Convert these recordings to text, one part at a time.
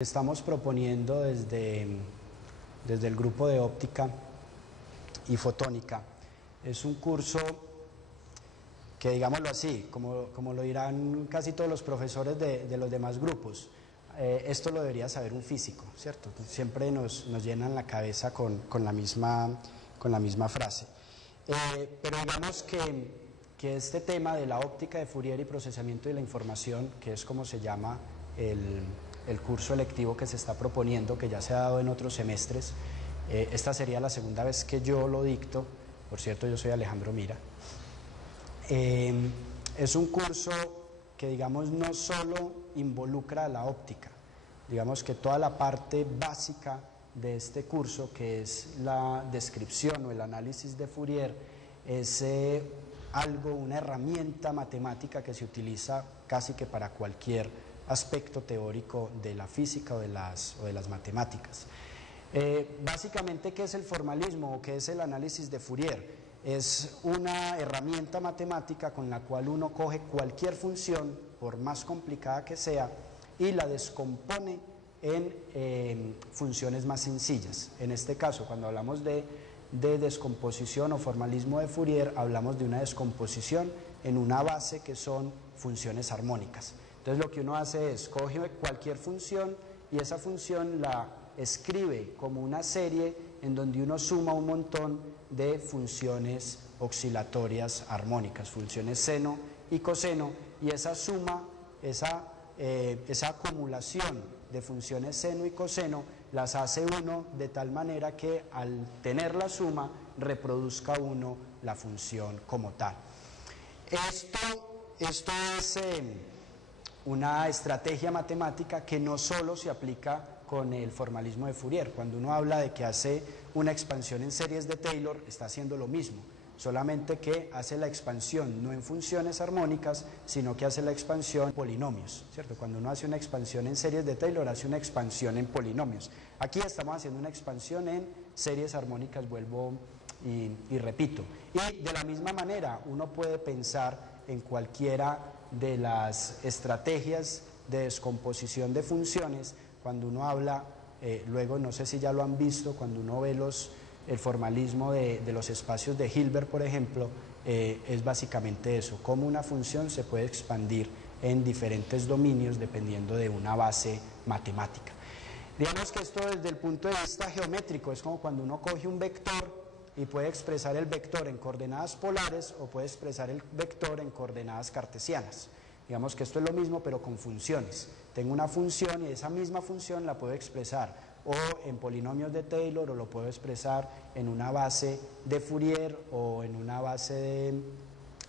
Estamos proponiendo desde el grupo de óptica y fotónica. Es un curso que, digámoslo así, como lo dirán casi todos los profesores de los demás grupos, esto lo debería saber un físico, ¿cierto? Siempre nos llenan la cabeza con la misma frase. Pero digamos que este tema de la óptica de Fourier y procesamiento de la información, que es como se llama el curso electivo que se está proponiendo, que ya se ha dado en otros semestres. Esta sería la segunda vez que yo lo dicto. Por cierto, yo soy Alejandro Mira. Es un curso que, digamos, no solo involucra a la óptica. Digamos que toda la parte básica de este curso, que es la descripción o el análisis de Fourier, es una herramienta matemática que se utiliza casi que para cualquier aspecto teórico de la física o de las matemáticas. Básicamente, ¿qué es el formalismo o qué es el análisis de Fourier? Es una herramienta matemática con la cual uno coge cualquier función, por más complicada que sea, y la descompone en funciones más sencillas. En este caso, cuando hablamos de descomposición o formalismo de Fourier, hablamos de una descomposición en una base que son funciones armónicas. Entonces lo que uno hace es coge cualquier función y esa función la escribe como una serie en donde uno suma un montón de funciones oscilatorias armónicas, funciones seno y coseno, y esa suma, esa acumulación de funciones seno y coseno las hace uno de tal manera que al tener la suma reproduzca uno la función como tal. Esto es una estrategia matemática que no solo se aplica con el formalismo de Fourier. Cuando uno habla de que hace una expansión en series de Taylor, está haciendo lo mismo, solamente que hace la expansión no en funciones armónicas, sino que hace la expansión en polinomios, ¿cierto? Cuando uno hace una expansión en series de Taylor, hace una expansión en polinomios. Aquí estamos haciendo una expansión en series armónicas, vuelvo y repito. Y de la misma manera, uno puede pensar en cualquiera de las estrategias de descomposición de funciones. Cuando uno habla, luego no sé si ya lo han visto, cuando uno ve el formalismo de los espacios de Hilbert, por ejemplo, es básicamente eso, cómo una función se puede expandir en diferentes dominios dependiendo de una base matemática. Digamos que esto desde el punto de vista geométrico es como cuando uno coge un vector y puede expresar el vector en coordenadas polares o puede expresar el vector en coordenadas cartesianas. Digamos que esto es lo mismo pero con funciones. Tengo una función y esa misma función la puedo expresar o en polinomios de Taylor, o lo puedo expresar en una base de Fourier o en una base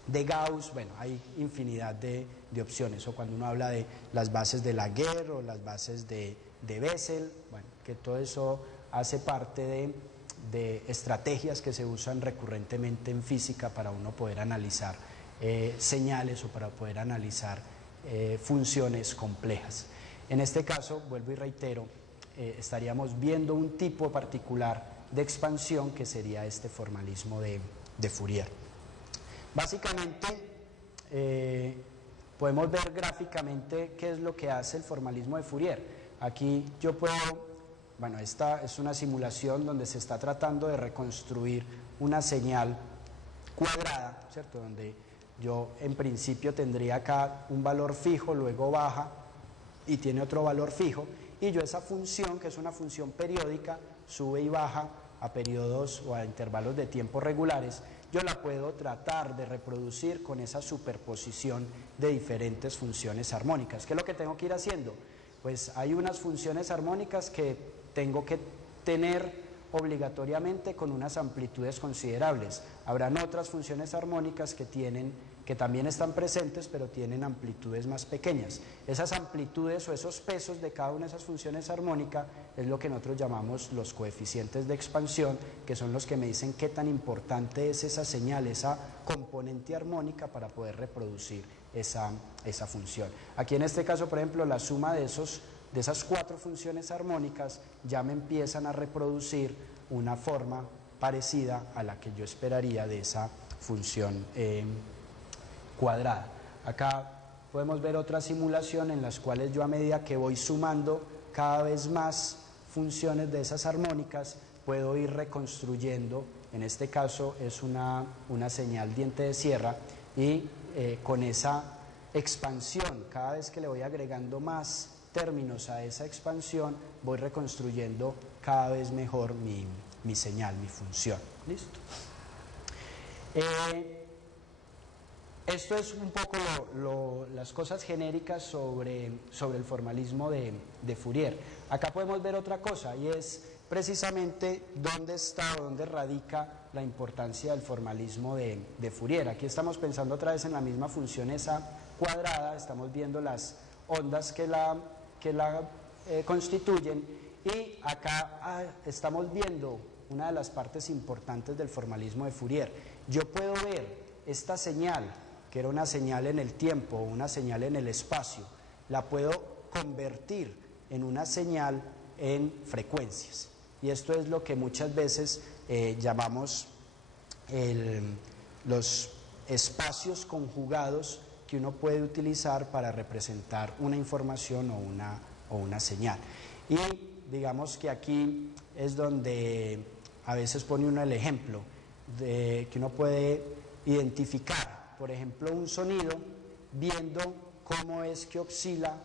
de Gauss. Bueno, hay infinidad de opciones. O cuando uno habla de las bases de Laguerre o las bases de Bessel, bueno, que todo eso hace parte de estrategias que se usan recurrentemente en física para uno poder analizar señales o para poder analizar funciones complejas. En este caso, vuelvo y reitero, estaríamos viendo un tipo particular de expansión que sería este formalismo de Fourier. Básicamente, podemos ver gráficamente qué es lo que hace el formalismo de Fourier. Aquí yo puedo... Bueno, esta es una simulación donde se está tratando de reconstruir una señal cuadrada, ¿cierto? Donde yo en principio tendría acá un valor fijo, luego baja y tiene otro valor fijo, y yo esa función, que es una función periódica, sube y baja a periodos o a intervalos de tiempo regulares, yo la puedo tratar de reproducir con esa superposición de diferentes funciones armónicas. ¿Qué es lo que tengo que ir haciendo? Pues hay unas funciones armónicas que tengo que tener obligatoriamente con unas amplitudes considerables. Habrán otras funciones armónicas que también están presentes, pero tienen amplitudes más pequeñas. Esas amplitudes o esos pesos de cada una de esas funciones armónicas es lo que nosotros llamamos los coeficientes de expansión, que son los que me dicen qué tan importante es esa señal, esa componente armónica para poder reproducir esa función. Aquí en este caso, por ejemplo, la suma de esas cuatro funciones armónicas ya me empiezan a reproducir una forma parecida a la que yo esperaría de esa función cuadrada. Acá podemos ver otra simulación en las cuales yo, a medida que voy sumando cada vez más funciones de esas armónicas, puedo ir reconstruyendo, en este caso es una señal diente de sierra, y con esa expansión, cada vez que le voy agregando más términos a esa expansión, voy reconstruyendo cada vez mejor mi señal, mi función. ¿Listo? Esto es un poco las cosas genéricas sobre el formalismo de Fourier. Acá podemos ver otra cosa, y es precisamente dónde está o dónde radica la importancia del formalismo de Fourier. Aquí estamos pensando otra vez en la misma función esa cuadrada, estamos viendo las ondas que la constituyen, y acá estamos viendo una de las partes importantes del formalismo de Fourier. Yo puedo ver esta señal, que era una señal en el tiempo, una señal en el espacio, la puedo convertir en una señal en frecuencias. Y esto es lo que muchas veces llamamos los espacios conjugados que uno puede utilizar para representar una información o una señal. Y digamos que aquí es donde a veces pone uno el ejemplo de que uno puede identificar, por ejemplo, un sonido viendo cómo es que oscila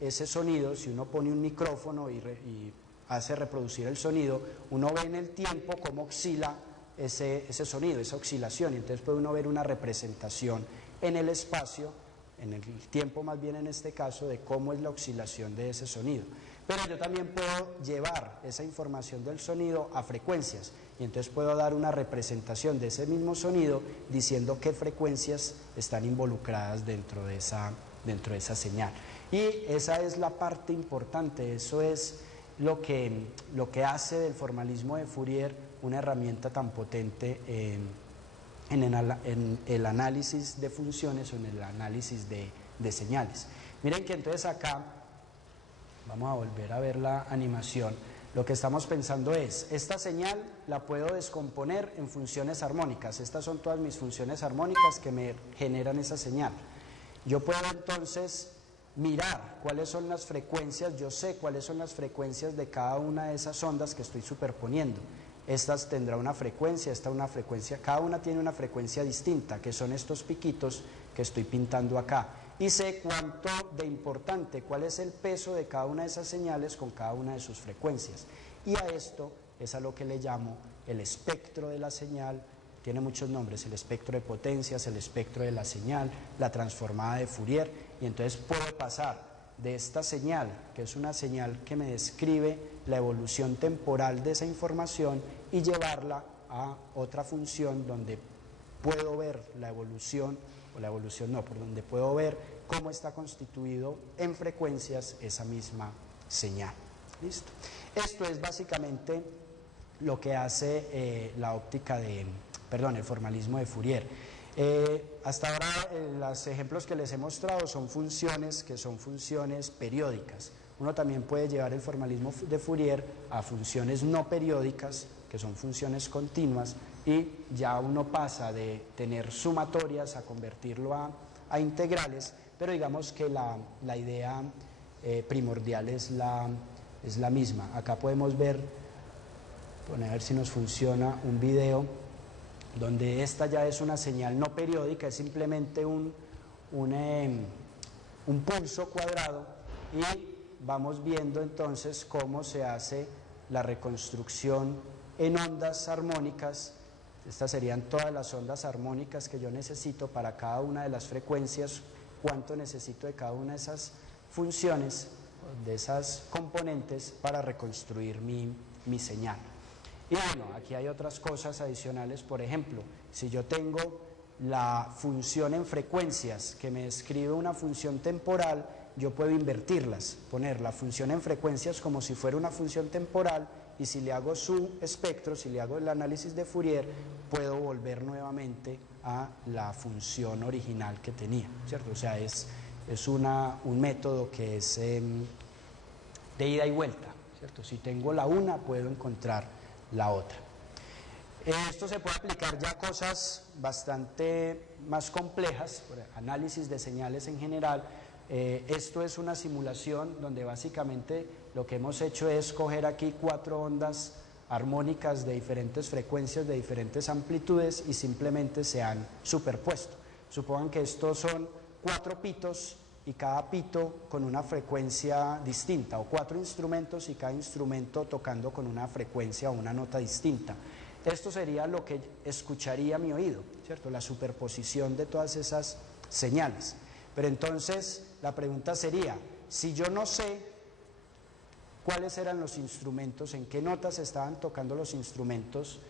ese sonido. Si uno pone un micrófono y hace reproducir el sonido, uno ve en el tiempo cómo oscila ese sonido, esa oscilación, y entonces puede uno ver una representación en el espacio, en el tiempo más bien en este caso, de cómo es la oscilación de ese sonido. Pero yo también puedo llevar esa información del sonido a frecuencias, y entonces puedo dar una representación de ese mismo sonido diciendo qué frecuencias están involucradas dentro de esa señal. Y esa es la parte importante, eso es lo que hace del formalismo de Fourier una herramienta tan potente en el análisis de funciones o en el análisis de señales. Miren que entonces acá, vamos a volver a ver la animación, lo que estamos pensando es, esta señal la puedo descomponer en funciones armónicas. Estas son todas mis funciones armónicas que me generan esa señal. Yo puedo entonces mirar cuáles son las frecuencias, yo sé cuáles son las frecuencias de cada una de esas ondas que estoy superponiendo. Estas tendrá una frecuencia, esta una frecuencia, cada una tiene una frecuencia distinta, que son estos piquitos que estoy pintando acá. Y sé cuánto de importante, cuál es el peso de cada una de esas señales con cada una de sus frecuencias. Y a esto es a lo que le llamo el espectro de la señal. Tiene muchos nombres, el espectro de potencias, el espectro de la señal, la transformada de Fourier, y entonces puedo pasar de esta señal, que es una señal que me describe la evolución temporal de esa información, y llevarla a otra función donde puedo ver la evolución, o la evolución no, por donde puedo ver cómo está constituido en frecuencias esa misma señal. ¿Listo? Esto es básicamente lo que hace la óptica el formalismo de Fourier. Hasta ahora los ejemplos que les he mostrado son funciones que son funciones periódicas. Uno también puede llevar el formalismo de Fourier a funciones no periódicas, que son funciones continuas, y ya uno pasa de tener sumatorias a convertirlo a integrales, pero digamos que la idea primordial es la misma. Acá podemos ver, a ver si nos funciona, un video donde esta ya es una señal no periódica, es simplemente un pulso cuadrado, y vamos viendo entonces cómo se hace la reconstrucción en ondas armónicas. Estas serían todas las ondas armónicas que yo necesito para cada una de las frecuencias, cuánto necesito de cada una de esas funciones, de esas componentes, para reconstruir mi señal. Y bueno, aquí hay otras cosas adicionales. Por ejemplo, si yo tengo la función en frecuencias que me describe una función temporal, yo puedo invertirlas, poner la función en frecuencias como si fuera una función temporal, y si le hago su espectro, si le hago el análisis de Fourier, puedo volver nuevamente a la función original que tenía, ¿cierto? O sea, es un método que es de ida y vuelta, ¿cierto? Si tengo la una, puedo encontrar la otra. Esto se puede aplicar ya a cosas bastante más complejas, por análisis de señales en general. Esto es una simulación donde básicamente lo que hemos hecho es coger aquí 4 ondas armónicas de diferentes frecuencias, de diferentes amplitudes y simplemente se han superpuesto. Supongan que estos son 4 pitos y cada pito con una frecuencia distinta, o 4 instrumentos y cada instrumento tocando con una frecuencia o una nota distinta. Esto sería lo que escucharía mi oído, ¿cierto? La superposición de todas esas señales. Pero entonces la pregunta sería, si yo no sé cuáles eran los instrumentos, en qué notas estaban tocando los instrumentos,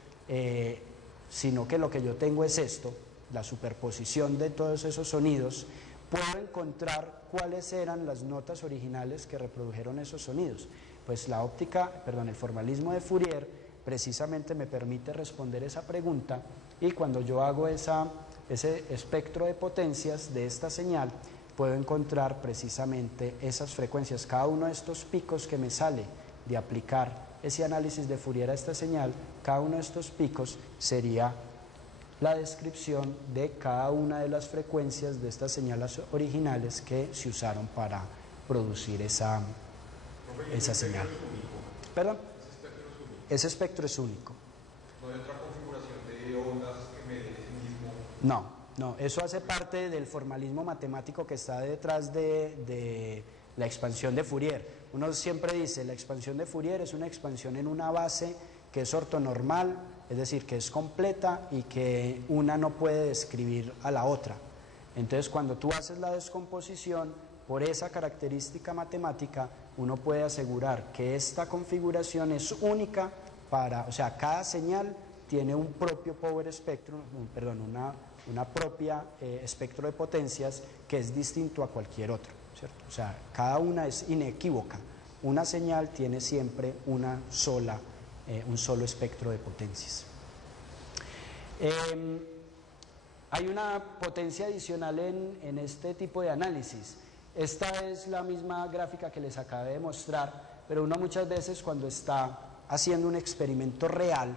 sino que lo que yo tengo es esto, la superposición de todos esos sonidos, puedo encontrar cuáles eran las notas originales que reprodujeron esos sonidos. Pues el formalismo de Fourier precisamente me permite responder esa pregunta, y cuando yo hago ese espectro de potencias de esta señal, puedo encontrar precisamente esas frecuencias. Cada uno de estos picos que me sale de aplicar ese análisis de Fourier a esta señal, cada uno de estos picos sería la descripción de cada una de las frecuencias de estas señales originales que se usaron para producir esa señal. ¿Perdón? Ese espectro es único. ¿No hay otra configuración de ondas que me dé el mismo? No, eso hace parte del formalismo matemático que está detrás de la expansión de Fourier. Uno siempre dice, la expansión de Fourier es una expansión en una base que es ortonormal, es decir, que es completa y que una no puede describir a la otra. Entonces, cuando tú haces la descomposición, por esa característica matemática, uno puede asegurar que esta configuración es única o sea, cada señal tiene un propio power spectrum, una propia espectro de potencias que es distinto a cualquier otro, ¿cierto? O sea, cada una es inequívoca. Una señal tiene siempre un solo espectro de potencias. Hay una potencia adicional en este tipo de análisis. Esta es la misma gráfica que les acabé de mostrar, pero uno muchas veces cuando está haciendo un experimento real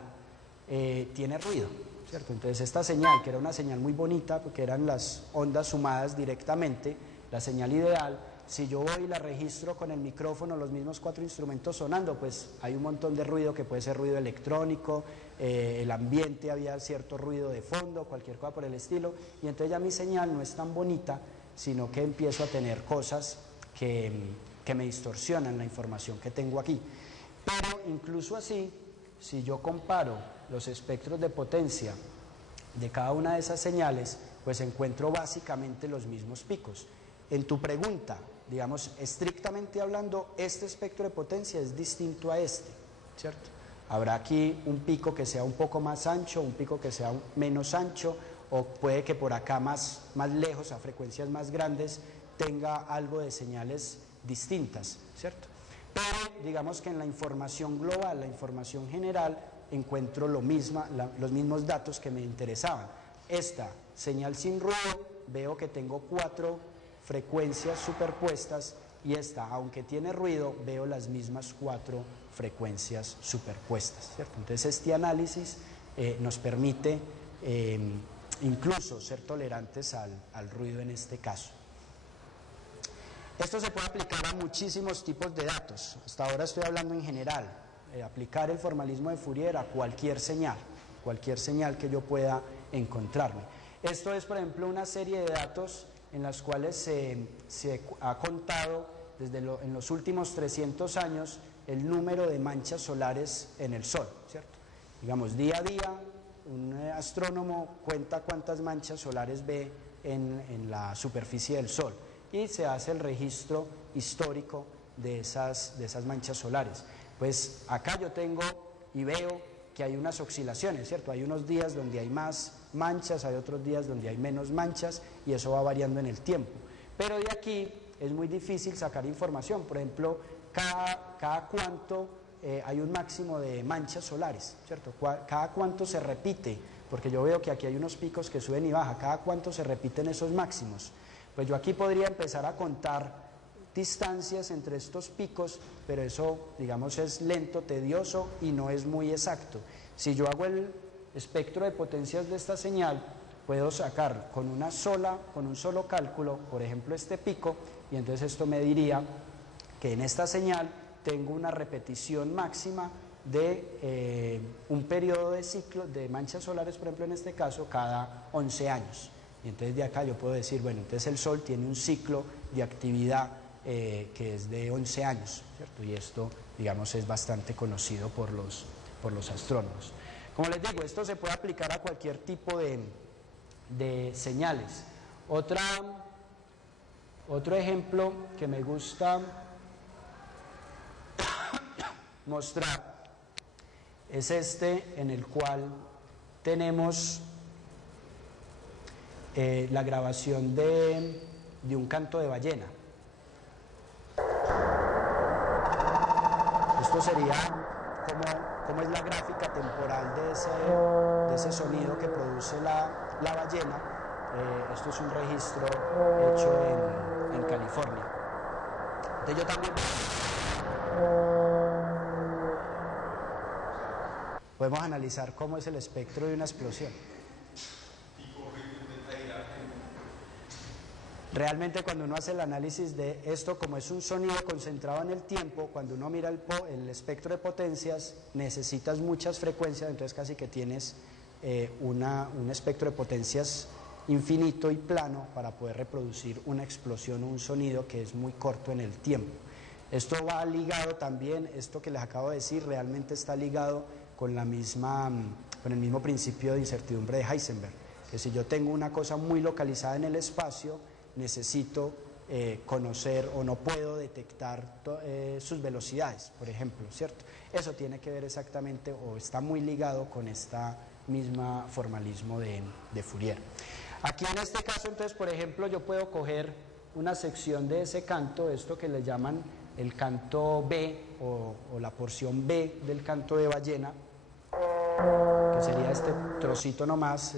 tiene ruido, ¿cierto? Entonces esta señal, que era una señal muy bonita porque eran las ondas sumadas directamente, la señal ideal, si yo voy y la registro con el micrófono, los mismos 4 instrumentos sonando, pues hay un montón de ruido que puede ser ruido electrónico, el ambiente, había cierto ruido de fondo, cualquier cosa por el estilo, y entonces ya mi señal no es tan bonita, sino que empiezo a tener cosas que me distorsionan la información que tengo aquí. Pero incluso así, si yo comparo los espectros de potencia de cada una de esas señales, pues encuentro básicamente los mismos picos. En tu pregunta, digamos, estrictamente hablando, este espectro de potencia es distinto a este, ¿cierto? Habrá aquí un pico que sea un poco más ancho, un pico que sea menos ancho, o puede que por acá más lejos, a frecuencias más grandes, tenga algo de señales distintas, ¿cierto? Pero digamos que en la información global, la información general, encuentro los mismos datos que me interesaban. Esta señal sin ruido, veo que tengo 4 frecuencias superpuestas, y esta, aunque tiene ruido, veo las mismas 4 frecuencias superpuestas, ¿cierto? Entonces este análisis nos permite incluso ser tolerantes al ruido en este caso. Esto se puede aplicar a muchísimos tipos de datos. Hasta ahora estoy hablando en general, aplicar el formalismo de Fourier a cualquier señal que yo pueda encontrarme. Esto es, por ejemplo, una serie de datos en las cuales se ha contado en los últimos 300 años el número de manchas solares en el Sol, ¿cierto? Digamos, día a día, un astrónomo cuenta cuántas manchas solares ve en la superficie del Sol, y se hace el registro histórico de esas manchas solares. Pues acá yo tengo y veo que hay unas oscilaciones, ¿cierto? Hay unos días donde hay más manchas, hay otros días donde hay menos manchas, y eso va variando en el tiempo. Pero de aquí es muy difícil sacar información. Por ejemplo, cada cuánto hay un máximo de manchas solares, ¿cierto? Cada cuánto se repite, porque yo veo que aquí hay unos picos que suben y bajan, cada cuánto se repiten esos máximos. Pues yo aquí podría empezar a contar distancias entre estos picos, pero eso, digamos, es lento, tedioso y no es muy exacto. Si yo hago el espectro de potencias de esta señal, puedo sacar con un solo cálculo, por ejemplo este pico, y entonces esto me diría que en esta señal tengo una repetición máxima de un periodo de ciclo de manchas solares, por ejemplo en este caso, cada 11 años. Y entonces de acá yo puedo decir, bueno, entonces el Sol tiene un ciclo de actividad que es de 11 años, ¿cierto? Y esto, digamos, es bastante conocido por los astrónomos. Como les digo, esto se puede aplicar a cualquier tipo de señales. Otro ejemplo que me gusta mostrar es este, en el cual tenemos la grabación de un canto de ballena. Esto sería como es la gráfica temporal de ese sonido que produce la ballena. Esto es un registro hecho en California. Entonces yo también podemos analizar cómo es el espectro de una explosión. Realmente cuando uno hace el análisis de esto, como es un sonido concentrado en el tiempo, cuando uno mira el espectro de potencias, necesitas muchas frecuencias, entonces casi que tienes un espectro de potencias infinito y plano para poder reproducir una explosión o un sonido que es muy corto en el tiempo. Esto va ligado también, esto que les acabo de decir, realmente está ligado con el mismo principio de incertidumbre de Heisenberg, que si yo tengo una cosa muy localizada en el espacio, necesito conocer o no puedo detectar sus velocidades, por ejemplo, ¿cierto? Eso tiene que ver exactamente o está muy ligado con esta misma formalismo de Fourier. Aquí en este caso, entonces, por ejemplo, yo puedo coger una sección de ese canto, esto que le llaman el canto B o la porción B del canto de ballena, que sería este trocito nomás,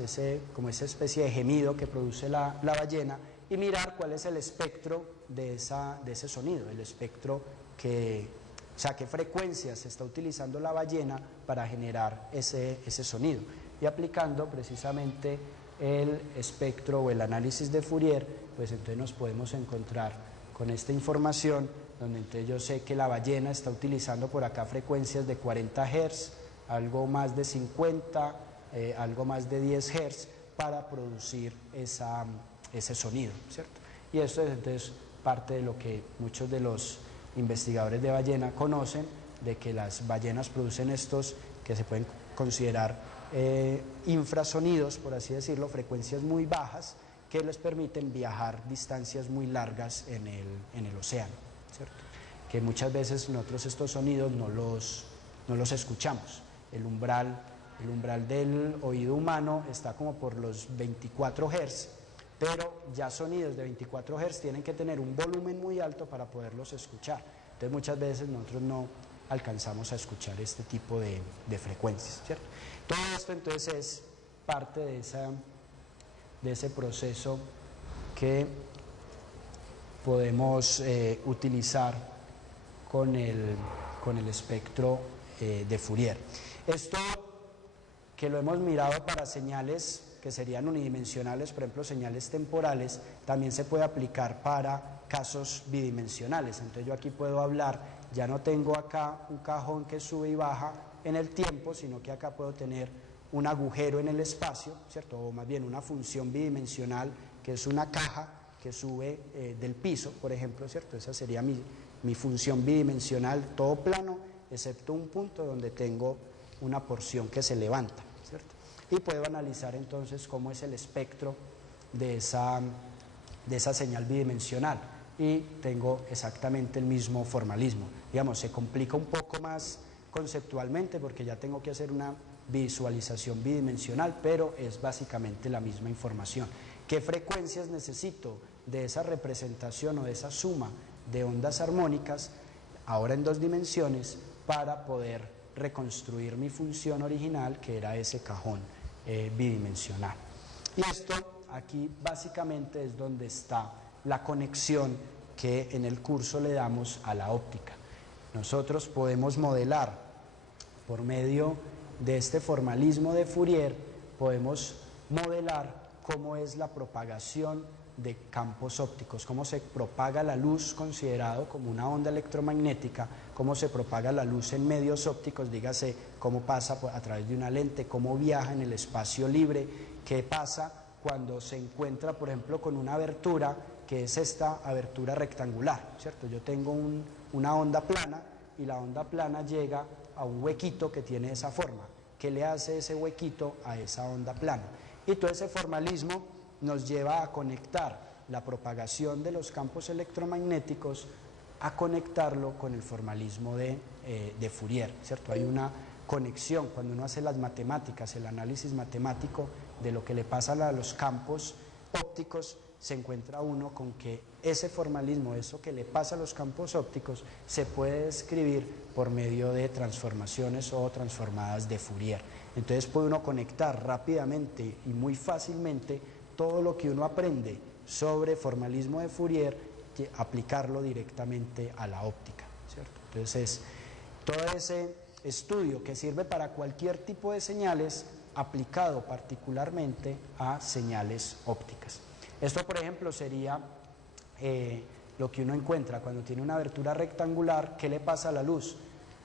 como esa especie de gemido que produce la ballena, y mirar cuál es el espectro de ese sonido, el espectro o sea, qué frecuencias está utilizando la ballena para generar ese sonido. Y aplicando precisamente el espectro o el análisis de Fourier, pues entonces nos podemos encontrar con esta información, donde entonces yo sé que la ballena está utilizando por acá frecuencias de 40 Hz, algo más de 50, algo más de 10 Hz, para producir ese sonido, ¿cierto? Y esto es entonces parte de lo que muchos de los investigadores de ballena conocen, de que las ballenas producen estos que se pueden considerar infrasonidos, por así decirlo, frecuencias muy bajas que les permiten viajar distancias muy largas en el océano, ¿cierto? Que muchas veces nosotros estos sonidos no los escuchamos. El umbral del oído humano está como por los 24 Hz, pero ya sonidos de 24 Hz tienen que tener un volumen muy alto para poderlos escuchar. Entonces muchas veces nosotros no alcanzamos a escuchar este tipo de frecuencias, ¿cierto? Todo esto entonces es parte de ese proceso que podemos utilizar con el espectro de Fourier. Esto que lo hemos mirado para señales que serían unidimensionales, por ejemplo señales temporales, también se puede aplicar para casos bidimensionales. Entonces yo aquí puedo hablar, ya no tengo acá un cajón que sube y baja en el tiempo, sino que acá puedo tener un agujero en el espacio, ¿cierto? O más bien una función bidimensional que es una caja que sube del piso, por ejemplo, ¿cierto? Esa sería mi función bidimensional, todo plano, excepto un punto donde tengo una porción que se levanta, ¿cierto? Y puedo analizar entonces cómo es el espectro de esa señal bidimensional y tengo exactamente el mismo formalismo. Digamos, se complica un poco más conceptualmente porque ya tengo que hacer una visualización bidimensional, pero es básicamente la misma información. ¿Qué frecuencias necesito de esa representación o de esa suma de ondas armónicas, ahora en 2 dimensiones, para poder reconstruir mi función original, que era ese cajón bidimensional? Y esto aquí básicamente es donde está la conexión que en el curso le damos a la óptica. Nosotros podemos modelar por medio de este formalismo de Fourier, podemos modelar cómo es la propagación de campos ópticos, cómo se propaga la luz considerado como una onda electromagnética, cómo se propaga la luz en medios ópticos, dígase cómo pasa a través de una lente, cómo viaja en el espacio libre, qué pasa cuando se encuentra, por ejemplo, con una abertura, que es esta abertura rectangular, ¿cierto? Yo tengo una onda plana y la onda plana llega a un huequito que tiene esa forma. ¿Qué le hace ese huequito a esa onda plana? Y todo ese formalismo nos lleva a conectar la propagación de los campos electromagnéticos, a conectarlo con el formalismo de Fourier, ¿cierto? Hay una conexión cuando uno hace las matemáticas, el análisis matemático de lo que le pasa a los campos ópticos, se encuentra uno con que ese formalismo, eso que le pasa a los campos ópticos, se puede describir por medio de transformaciones o transformadas de Fourier. Entonces puede uno conectar rápidamente y muy fácilmente todo lo que uno aprende sobre formalismo de Fourier, aplicarlo directamente a la óptica, ¿cierto? Entonces, todo ese estudio que sirve para cualquier tipo de señales, aplicado particularmente a señales ópticas. Esto, por ejemplo, sería lo que uno encuentra cuando tiene una abertura rectangular. ¿Qué le pasa a la luz?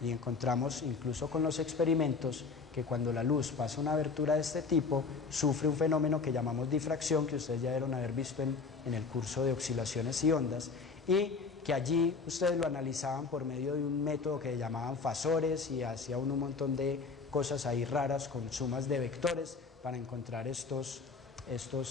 Y encontramos, incluso con los experimentos, que cuando la luz pasa una abertura de este tipo, sufre un fenómeno que llamamos difracción, que ustedes ya debieron haber visto en el curso de oscilaciones y ondas, y que allí ustedes lo analizaban por medio de un método que llamaban fasores, y hacía un montón de cosas ahí raras con sumas de vectores para encontrar estos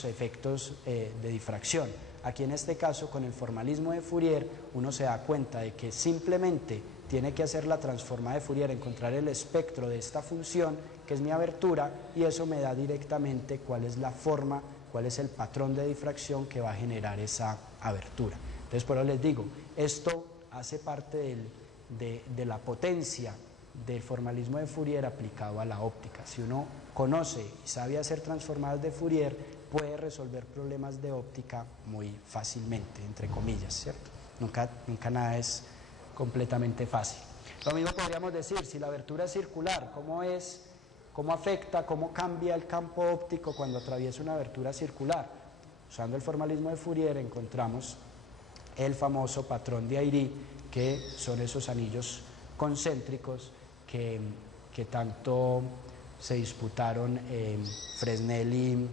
efectos de difracción. Aquí en este caso, con el formalismo de Fourier, uno se da cuenta de que simplemente tiene que hacer la transforma de Fourier, encontrar el espectro de esta función, que es mi abertura, y eso me da directamente cuál es la forma, cuál es el patrón de difracción que va a generar esa abertura. Entonces, por eso les digo, esto hace parte de la potencia del formalismo de Fourier aplicado a la óptica. Si uno conoce y sabe hacer transformadas de Fourier, puede resolver problemas de óptica muy fácilmente, entre comillas, ¿cierto? Nunca nada es completamente fácil. Lo mismo podríamos decir, si la abertura es circular, ¿cómo afecta, cómo cambia el campo óptico cuando atraviesa una abertura circular? Usando el formalismo de Fourier encontramos el famoso patrón de Airy, que son esos anillos concéntricos que tanto se disputaron Fresnel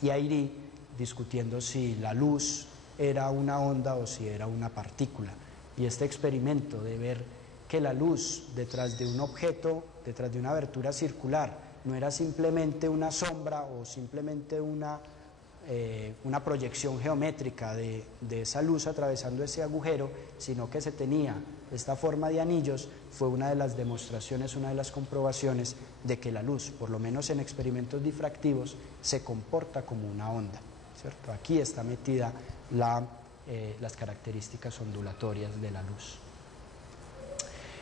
y Airy, discutiendo si la luz era una onda o si era una partícula. Y este experimento de ver que la luz detrás de un objeto, detrás de una abertura circular, no era simplemente una sombra o simplemente una proyección geométrica de esa luz atravesando ese agujero, sino que se tenía esta forma de anillos, fue una de las demostraciones, una de las comprobaciones de que la luz, por lo menos en experimentos difractivos, se comporta como una onda, ¿cierto? Aquí está metida las características ondulatorias de la luz.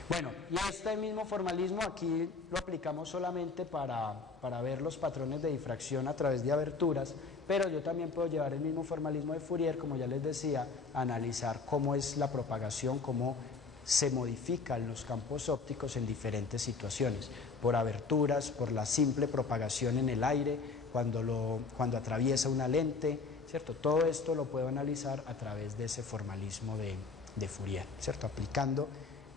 Bueno, y este mismo formalismo aquí lo aplicamos solamente para ver los patrones de difracción a través de aberturas, pero yo también puedo llevar el mismo formalismo de Fourier, como ya les decía, a analizar cómo es la propagación, cómo se modifican los campos ópticos en diferentes situaciones, por aberturas, por la simple propagación en el aire, cuando atraviesa una lente, ¿cierto? Todo esto lo puedo analizar a través de ese formalismo de Fourier, ¿cierto? Aplicando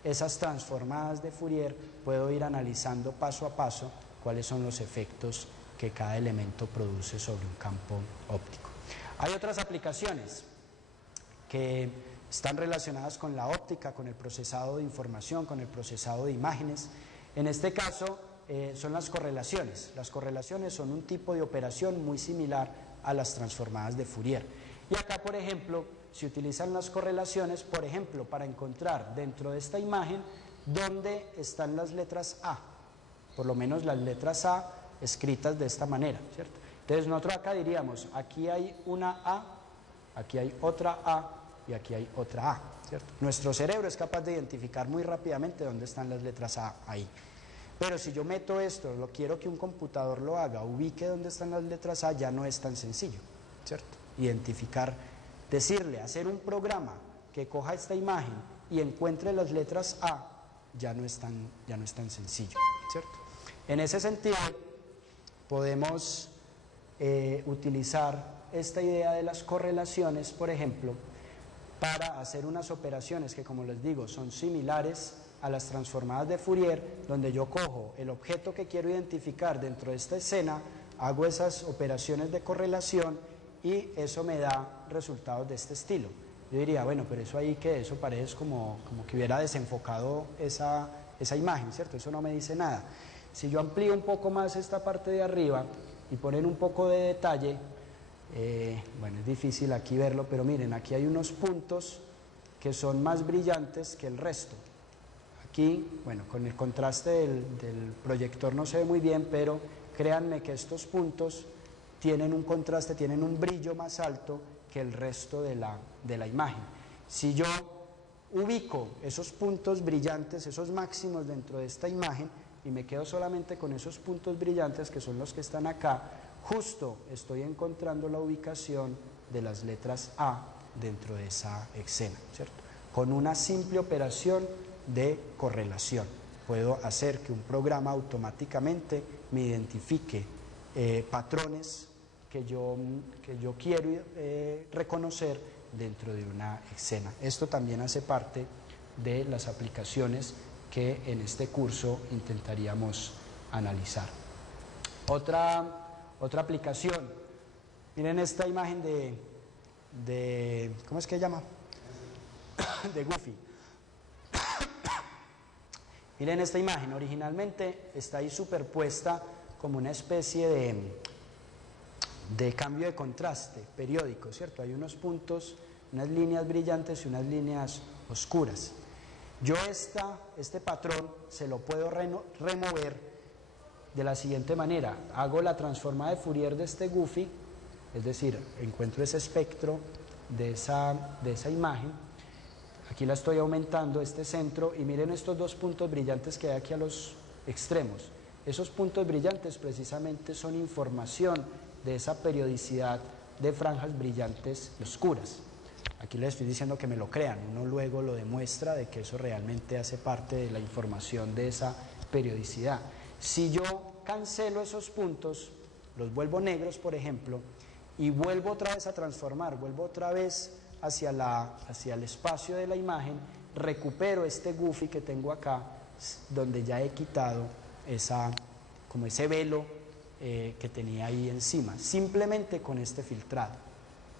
esas transformadas de Fourier, puedo ir analizando paso a paso cuáles son los efectos que cada elemento produce sobre un campo óptico. Hay otras aplicaciones que están relacionadas con la óptica, con el procesado de información, con el procesado de imágenes. En este caso son las correlaciones. Las correlaciones son un tipo de operación muy similar a las transformadas de Fourier. Y acá, por ejemplo, se utilizan las correlaciones, por ejemplo, para encontrar dentro de esta imagen dónde están las letras A, por lo menos las letras A escritas de esta manera, ¿cierto? Entonces nosotros acá diríamos, aquí hay una A, aquí hay otra A y aquí hay otra A, ¿cierto? Nuestro cerebro es capaz de identificar muy rápidamente dónde están las letras A ahí. Pero si yo meto esto, quiero que un computador lo haga, ubique dónde están las letras A, ya no es tan sencillo, ¿cierto? Identificar, decirle, hacer un programa que coja esta imagen y encuentre las letras A, ya no es tan sencillo, ¿cierto? En ese sentido, podemos utilizar esta idea de las correlaciones, por ejemplo, para hacer unas operaciones que, como les digo, son similares a las transformadas de Fourier, donde yo cojo el objeto que quiero identificar dentro de esta escena, hago esas operaciones de correlación y eso me da resultados de este estilo. Yo diría, bueno, pero eso ahí que eso parece como que hubiera desenfocado esa imagen, ¿cierto? Eso no me dice nada. Si yo amplío un poco más esta parte de arriba y ponen un poco de detalle, bueno, es difícil aquí verlo, pero miren, aquí hay unos puntos que son más brillantes que el resto. Aquí, bueno, con el contraste del proyector no se ve muy bien, pero créanme que estos puntos tienen un contraste, tienen un brillo más alto que el resto de la imagen. Si yo ubico esos puntos brillantes, esos máximos dentro de esta imagen, y me quedo solamente con esos puntos brillantes que son los que están acá, justo estoy encontrando la ubicación de las letras A dentro de esa escena, ¿cierto? Con una simple operación de correlación puedo hacer que un programa automáticamente me identifique patrones que yo quiero reconocer dentro de una escena. Esto también hace parte de las aplicaciones que en este curso intentaríamos analizar. Otra aplicación, miren esta imagen de ¿cómo es que se llama? De Goofy. Miren esta imagen, originalmente está ahí superpuesta como una especie de cambio de contraste periódico, ¿cierto? Hay unos puntos, unas líneas brillantes y unas líneas oscuras. Yo este patrón se lo puedo remover de la siguiente manera. Hago la transformada de Fourier de este Goofy, es decir, encuentro ese espectro de esa imagen. Aquí la estoy aumentando, este centro, y miren estos dos puntos brillantes que hay aquí a los extremos. Esos puntos brillantes precisamente son información de esa periodicidad de franjas brillantes y oscuras. Aquí les estoy diciendo que me lo crean, uno luego lo demuestra de que eso realmente hace parte de la información de esa periodicidad. Si yo cancelo esos puntos, los vuelvo negros, por ejemplo, y vuelvo otra vez a transformar, vuelvo otra vez hacia el espacio de la imagen, recupero este Goofy que tengo acá, donde ya he quitado como ese velo que tenía ahí encima, simplemente con este filtrado.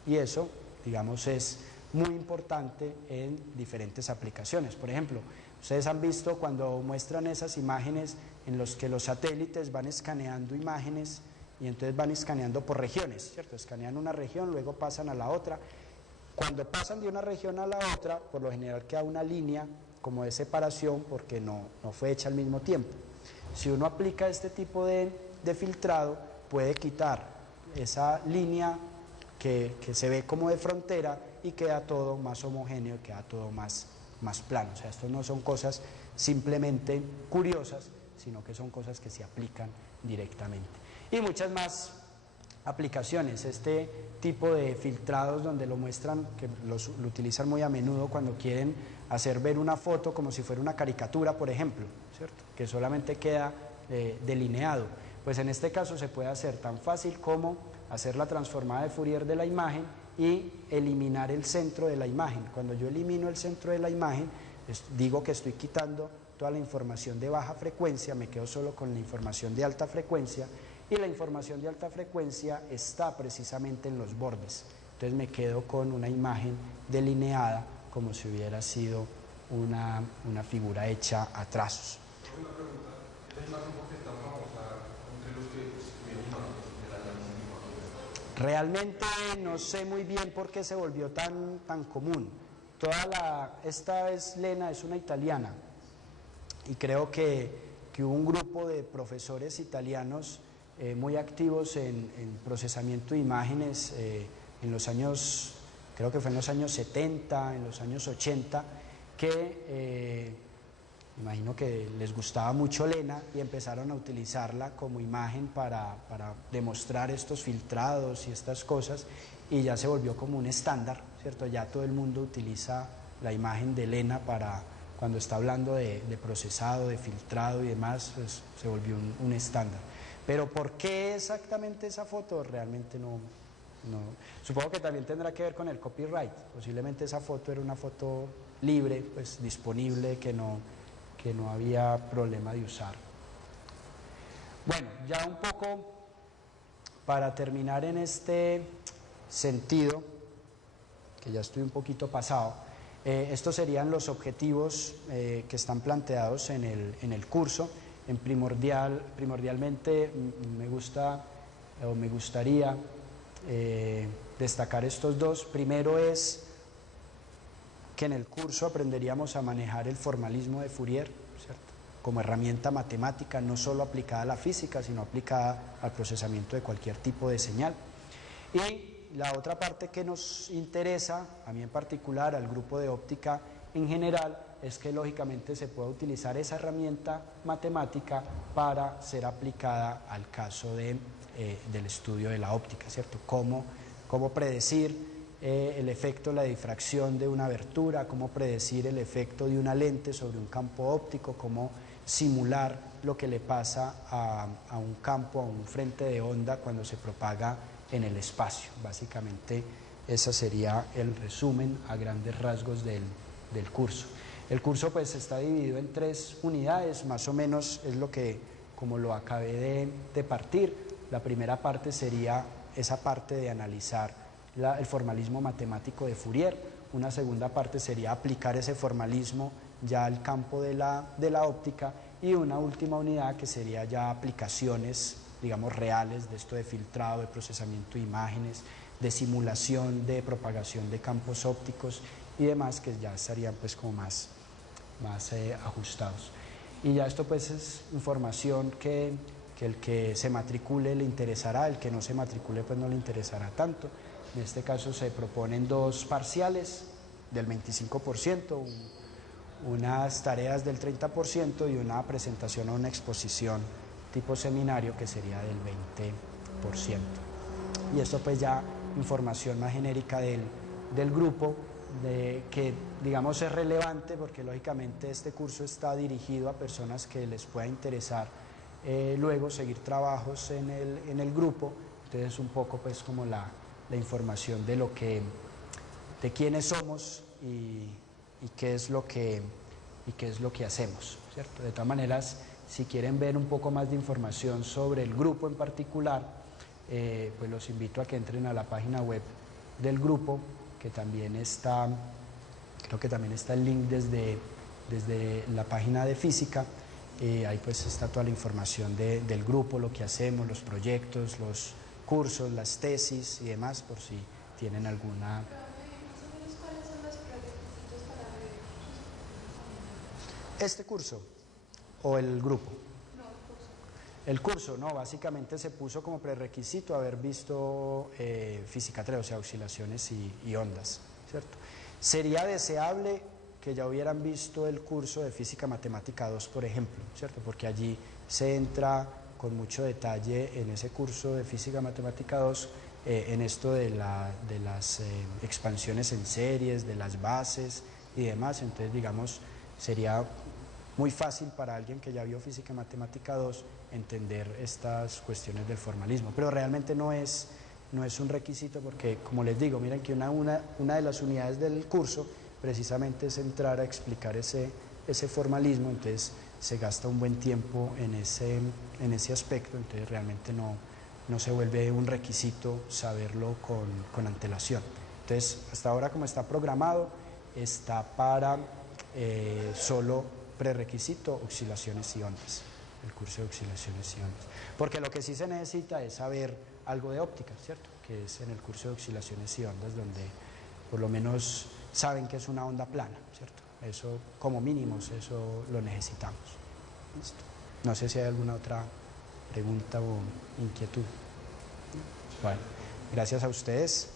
Y eso, digamos, es muy importante en diferentes aplicaciones. Por ejemplo, ustedes han visto cuando muestran esas imágenes en los que los satélites van escaneando imágenes y entonces van escaneando por regiones, ¿cierto? Escanean una región, luego pasan a la otra. Cuando pasan de una región a la otra, por lo general queda una línea como de separación porque no fue hecha al mismo tiempo. Si uno aplica este tipo de filtrado, puede quitar esa línea que se ve como de frontera y queda todo más homogéneo, queda todo más plano. O sea, esto no son cosas simplemente curiosas, sino que son cosas que se aplican directamente. Y muchas más aplicaciones, este tipo de filtrados donde lo muestran, que lo utilizan muy a menudo cuando quieren hacer ver una foto como si fuera una caricatura, por ejemplo, ¿cierto? Que solamente queda delineado. Pues en este caso se puede hacer tan fácil como hacer la transformada de Fourier de la imagen y eliminar el centro de la imagen. Cuando yo elimino el centro de la imagen, digo que estoy quitando toda la información de baja frecuencia, me quedo solo con la información de alta frecuencia, y la información de alta frecuencia está precisamente en los bordes. Entonces me quedo con una imagen delineada como si hubiera sido una figura hecha a trazos. Una pregunta, ¿esta imagen por qué es tan famosa entre los que estuvieron del análisis de imágenes? Realmente no sé muy bien por qué se volvió tan común. Esta es Lena, es una italiana, y creo que hubo un grupo de profesores italianos muy activos en procesamiento de imágenes en los años, creo que fue en los años 70, en los años 80, que imagino que les gustaba mucho Lena y empezaron a utilizarla como imagen para demostrar estos filtrados y estas cosas, y ya se volvió como un estándar, ¿cierto? Ya todo el mundo utiliza la imagen de Lena cuando está hablando de procesado, de filtrado y demás, pues se volvió un estándar. Pero ¿por qué exactamente esa foto? Realmente no. Supongo que también tendrá que ver con el copyright. Posiblemente esa foto era una foto libre, pues disponible, que no había problema de usar. Bueno, ya un poco para terminar en este sentido, que ya estoy un poquito pasado, estos serían los objetivos que están planteados en el curso. Primordialmente me gustaría destacar estos dos. Primero es que en el curso aprenderíamos a manejar el formalismo de Fourier, ¿cierto?, como herramienta matemática, no solo aplicada a la física, sino aplicada al procesamiento de cualquier tipo de señal. Y la otra parte que nos interesa, a mí en particular, al grupo de óptica en general, es que lógicamente se pueda utilizar esa herramienta matemática para ser aplicada al caso del estudio de la óptica, ¿cierto? Cómo predecir el efecto de la difracción de una abertura, cómo predecir el efecto de una lente sobre un campo óptico, cómo simular lo que le pasa a un campo, a un frente de onda cuando se propaga en el espacio. Básicamente ese sería el resumen a grandes rasgos del curso. El curso pues está dividido en 3 unidades, más o menos es lo que, como lo acabé de partir. La primera parte sería esa parte de analizar el formalismo matemático de Fourier. Una segunda parte sería aplicar ese formalismo ya al campo de la óptica, y una última unidad que sería ya aplicaciones, digamos, reales de esto de filtrado, de procesamiento de imágenes, de simulación de propagación de campos ópticos y demás, que ya estarían pues como más ajustados. Y ya esto pues es información que el que se matricule le interesará, el que no se matricule pues no le interesará tanto. En este caso se proponen 2 parciales del 25%, unas tareas del 30% y una presentación o una exposición tipo seminario que sería del 20%. Y esto pues ya información más genérica del grupo, que digamos es relevante porque lógicamente este curso está dirigido a personas que les pueda interesar luego seguir trabajos en el grupo. Entonces un poco pues como la información de quiénes somos y qué es lo que hacemos, ¿cierto? De todas maneras, si quieren ver un poco más de información sobre el grupo en particular, pues los invito a que entren a la página web del grupo, que también está, creo que también está el link desde la página de física. Ahí pues está toda la información del grupo, lo que hacemos, los proyectos, los cursos, las tesis y demás, por si tienen alguna. ¿Cuáles son los prerequisitos para ver ¿Este curso o el grupo? No, el curso. El curso, no, básicamente se puso como prerequisito haber visto física 3, o sea, oscilaciones y ondas, ¿cierto? Sería deseable que ya hubieran visto el curso de física matemática 2, por ejemplo, ¿cierto? Porque allí se entra con mucho detalle en ese curso de física matemática 2 en esto de las expansiones en series, de las bases y demás. Entonces, digamos, sería muy fácil para alguien que ya vio física matemática 2 entender estas cuestiones del formalismo, pero realmente no es un requisito porque, como les digo, miren que una de las unidades del curso precisamente es entrar a explicar ese formalismo, entonces se gasta un buen tiempo en ese aspecto, entonces realmente no se vuelve un requisito saberlo con antelación. Entonces, hasta ahora como está programado, está para solo prerequisito oscilaciones y ondas, el curso de oscilaciones y ondas. Porque lo que sí se necesita es saber algo de óptica, ¿cierto? Que es en el curso de oscilaciones y ondas donde por lo menos saben que es una onda plana, ¿cierto? Eso como mínimos, eso lo necesitamos. ¿Listo? No sé si hay alguna otra pregunta o inquietud. Bueno, gracias a ustedes.